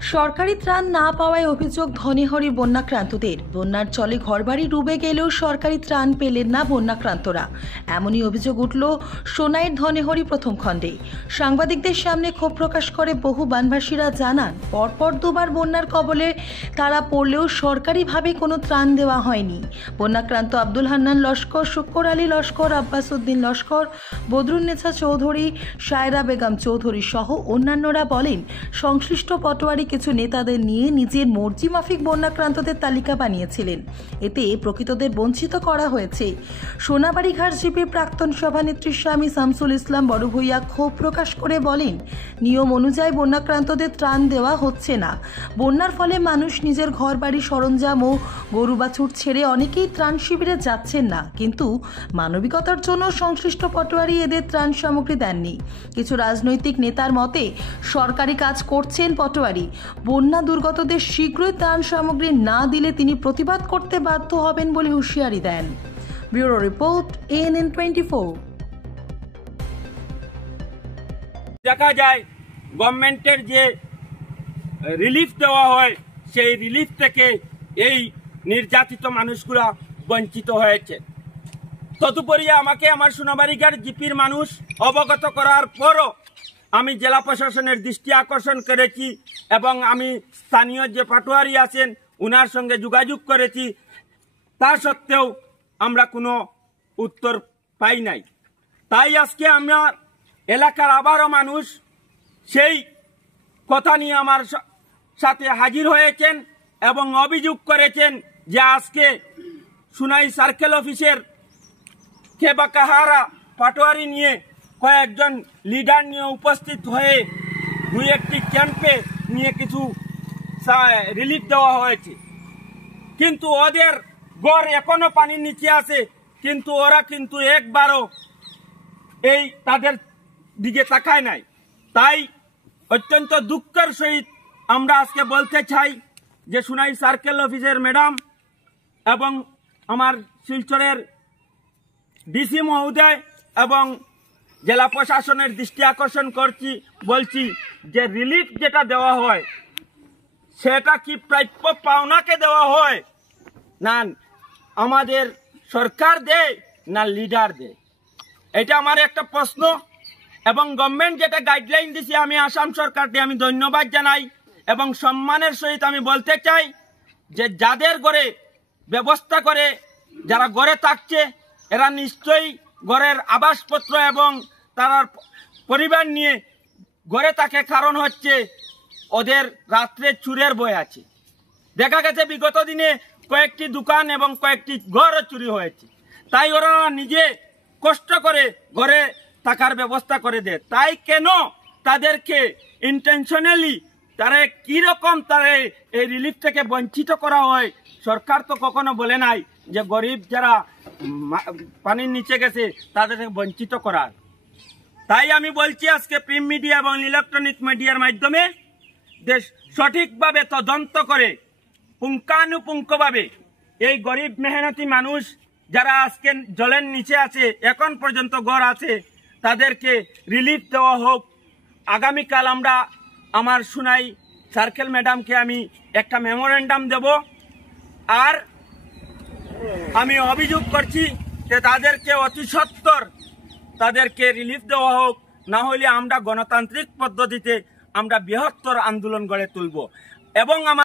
সরকারি ত্রাণ না পাওয়ায় অভিযোগ ধনেহরি বন্যাক্রান্তদের। বন্যার জলে ঘরবাড়ি ডুবে গেলেও সরকারি ত্রাণ পেলেন না বন্যাক্রান্তরা। এমনই অভিযোগ উঠল সোনাইয়ের ধনেহরি প্রথম খণ্ডে। সাংবাদিকদের সামনে ক্ষোভ প্রকাশ করে বহু বানভাসীরা জানান, পরপর দুবার বন্যার কবলে তারা পড়লেও সরকারিভাবে কোনো ত্রাণ দেওয়া হয়নি। বন্যাক্রান্ত আব্দুল হান্নান লস্কর, শুক্কর আলী লস্কর, আব্বাস উদ্দিন লস্কর, বদরুন্নেছা চৌধুরী, সায়রা বেগম চৌধুরী সহ অন্যান্যরা বলেন, সংশ্লিষ্ট পটোয়ারি কিছু নেতাদের নিয়ে নিজের মর্জি মাফিক বন্যাক্রান্তদের তালিকা বানিয়েছিলেন। এতে প্রকৃতদের বঞ্চিত করা হয়েছে। সোনাবাড়িঘাট জিপির প্রাক্তন সভানেত্রী স্বামী শামসুল ইসলাম বড়ভূঁইয়া ক্ষোভ প্রকাশ করে বলেন, নিয়ম অনুযায়ী বন্যাক্রান্তদের ত্রাণ দেওয়া হচ্ছে না। বন্যার ফলে মানুষ নিজের ঘর বাড়ি সরঞ্জাম ও গরু বাছুর ছেড়ে অনেকেই ত্রাণ শিবিরে যাচ্ছেন না, কিন্তু মানবিকতার জন্য সংশ্লিষ্ট পটোয়ারি এদের ত্রাণ সামগ্রী দেননি। কিছু রাজনৈতিক নেতার মতে সরকারি কাজ করছেন পটোয়ারি। বন্যা দুর্গতদের শীঘ্রই ত্রাণ সামগ্রী না দিলে তিনি প্রতিবাদ করতে বাধ্য হবেন বলে হুঁশিয়ারি দেন। Bureau report, ANN 24। দেখা যায় গভর্নমেন্টের যে রিলিফ দেওয়া হয় সেই রিলিফ থেকে এই নির্যাতিত মানুষগুলা বঞ্চিত হয়েছে। তদুপরি আমাকে আমার সোনাবাড়িঘাট জিপির মানুষ অবগত করার পরও আমি জেলা প্রশাসনের দৃষ্টি আকর্ষণ করেছি এবং আমি স্থানীয় যে পাটোয়ারি আছেন উনার সঙ্গে যোগাযোগ করেছি। তা সত্ত্বেও আমরা কোনো উত্তর পাই নাই। তাই আজকে আমার এলাকার আবারও মানুষ সেই কথা নিয়ে আমার সাথে হাজির হয়েছেন এবং অভিযোগ করেছেন যে আজকে সুনাই সার্কেল অফিসের কেবাকাহারা পাটোয়ারি নিয়ে কয়েকজন লিডার নিয়ে উপস্থিত হয়ে দুই একটি ক্যাম্পে নিয়ে কিছু রিলিফ দেওয়া হয়েছে, কিন্তু ওদের গড় এখনো পানির নিচে আছে, কিন্তু ওরা কিন্তু একবারও এই তাদের দিকে তাকায় নাই। তাই অত্যন্ত দুঃখের সহিত আমরা আজকে বলতে চাই যে সুনাই সার্কেল অফিসের ম্যাডাম এবং আমার শিলচরের ডিসি মহোদয় এবং জেলা প্রশাসনের দৃষ্টি আকর্ষণ বলছি যে রিলিফ যেটা দেওয়া হয় সেটা কি প্রাপ্য পাওনাকে দেওয়া হয়, না আমাদের সরকার দেয়, না লিডার দেয়? এটা আমার একটা প্রশ্ন। এবং গভর্নমেন্ট যেটা গাইডলাইন দিছে আমি আসাম সরকারকে আমি ধন্যবাদ জানাই এবং সম্মানের সহিত আমি বলতে চাই যে যাদের ঘরে ব্যবস্থা করে যারা ঘরে থাকছে এরা নিশ্চয়ই ঘরের আবাসপত্র এবং তার পরিবার নিয়ে ঘরে থাকে, কারণ হচ্ছে ওদের রাত্রে চুরের ভয় আছে। দেখা গেছে বিগত দিনে কয়েকটি দোকান এবং কয়েকটি ঘরও চুরি হয়েছে। তাই ওরা নিজে কষ্ট করে ঘরে থাকার ব্যবস্থা করে দেয়। তাই কেন তাদেরকে ইন্টেনশনালি তারা কিরকম তারা এই রিলিফ থেকে বঞ্চিত করা হয়? সরকার তো কখনো বলে নাই যে গরিব যারা পানির নিচে গেছে তাদের বঞ্চিত করার। তাই আমি বলছি আজকে প্রিন্ট মিডিয়া এবং ইলেকট্রনিক মিডিয়ার মাধ্যমে দেশ সঠিকভাবে তদন্ত করে পুঙ্খানুপুঙ্খভাবে এই গরিব মেহনতি মানুষ যারা আজকে জলের নিচে আছে, এখন পর্যন্ত ঘর আছে, তাদেরকে রিলিফ দেওয়া হোক। আগামীকাল আমরা আমার সুনাই সার্কেল ম্যাডামকে আমি একটা মেমোরেন্ডাম দেব। আর আমি অভিযোগ করছি যে তাদেরকে অতি সত্বর তাদেরকে রিলিফ দেওয়া হোক, না হলে আমরা গণতান্ত্রিক পদ্ধতিতে আমরা বৃহত্তর আন্দোলন গড়ে তুলব। এবং আমার